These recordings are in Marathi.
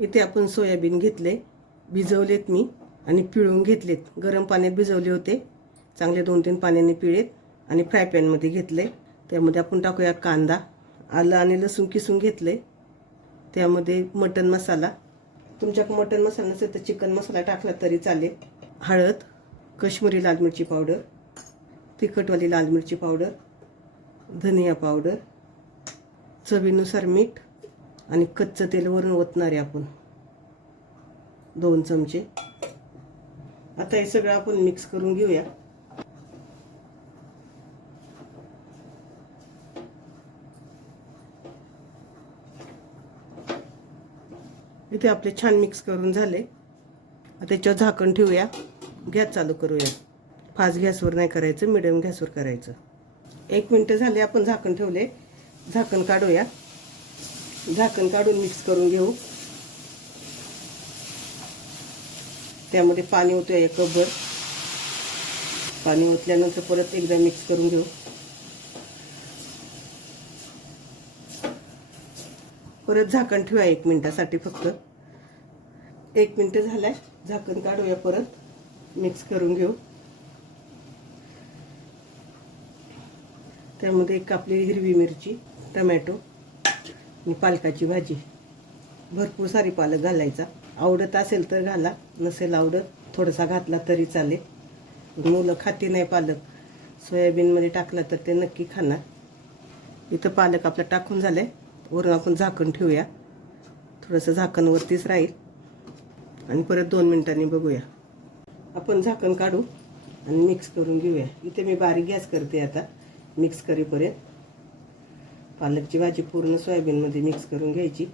इथे आपण सोयाबीन घेतले, भिजवलेत मी आणि पिळून घेतलेत. गरम पाण्यात भिजवले होते, चांगले 2-3 पाण्याने पिळेत आणि फ्राय पॅनमध्ये घेतले. त्यामध्ये आपण टाकूया कांदा, आलं आणि लसूण किसून घेतले. त्यामध्ये मटण मसाला, तुमच्याकडे मटण मसाला नसेल तर चिकन मसाला टाकला तरी चालेल. हळद, काश्मीरी लाल मिरची पावडर, तिखटवाली लाल मिरची पावडर, धनिया पावडर, चवीनुसार मीठ आणि कच्चं तेल वरून ओतणार आहे आपण 2 चमचे. आता हे सगळं आपण मिक्स करून घेऊया. इथे आपले छान मिक्स करून झाले. आता त्याच्यावर झाकण ठेवूया, गॅस चालू करूया. फास्ट गॅसवर नाही करायचं, मिडियम गॅसवर करायचं. 1 मिनिट झाले आपण झाकण ठेवले. झाकण काढूया. झाकण काढून मिक्स करून घेऊ. त्यामध्ये पाणी ओतूया 1 कपभर. पाणी ओतल्यानंतर परत एकदा मिक्स करून घेऊ. परत झाकण ठेवूया 1 मिनिटासाठी फक्त. 1 मिनिट झालाय, झाकण काढूया, परत मिक्स करून घेऊ. त्यामध्ये एक कापलेली हिरवी मिरची, टमॅटो आणि पालकाची भाजी. भरपूर सारी पालक घालायचा. आवडत असेल तर घाला, नसेल आवडत थोडासा घातला तरी चालेल. मुलं खाती नाही पालक, सोयाबीनमध्ये टाकला तर ते नक्की खाणार. इथं पालक आपला टाकून झालं आहे. वरून आपण झाकण ठेवूया. थोडंसं झाकण वरतीच राहील आणि परत 2 मिनिटांनी बघूया. आपण झाकण काढू आणि मिक्स करून घेऊया. इथे मी बारीक गॅस करते आता मिक्स करेपर्यंत. पालकची भाजी पूर्ण सोयाबीनमध्ये मिक्स करून घ्यायची.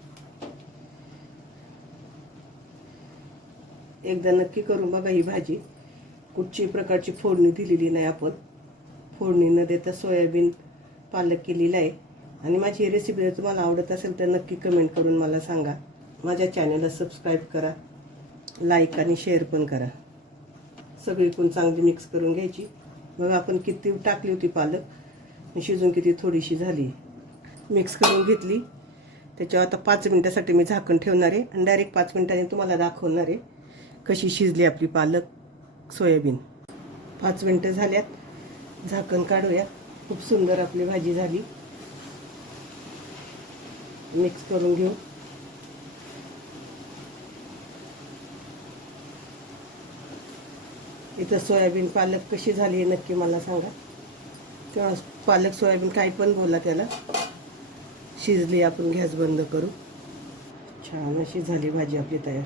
एकदा नक्की करून बघा ही भाजी. कुठची प्रकारची फोडणी दिलेली नाही आपण. फोडणी न देता सोयाबीन पालक केलेला आहे. आणि माझी रेसिपी जर तुम्हाला आवडत असेल तर नक्की कमेंट करून मला सांगा. माझ्या चॅनलला सबस्क्राईब करा, लाईक आणि शेअर पण करा. सगळीकडून चांगली मिक्स करून घ्यायची. बघा आपण किती टाकली होती पालक, शिजून किती थोडीशी झाली. मिक्स करून घेतली. त्याच्यावर आता 5 मिनिटासाठी मी झाकण ठेवणार आहे आणि डायरेक्ट 5 मिनिटांनी तुम्हाला दाखवणार आहे कशी शिजली आपली पालक सोयाबीन. 5 मिनिटं झाल्यात, झाकण काढूया. खूप सुंदर आपली भाजी झाली. मिक्स करून घेऊ. इथं सोयाबीन पालक कशी झाली आहे नक्की मला सांगा. तेव्हा पालक सोयाबीन काही पण बोला त्याला. शिजली, आपण गॅस बंद करू. छान अशी झाली भाजी आपली तयार.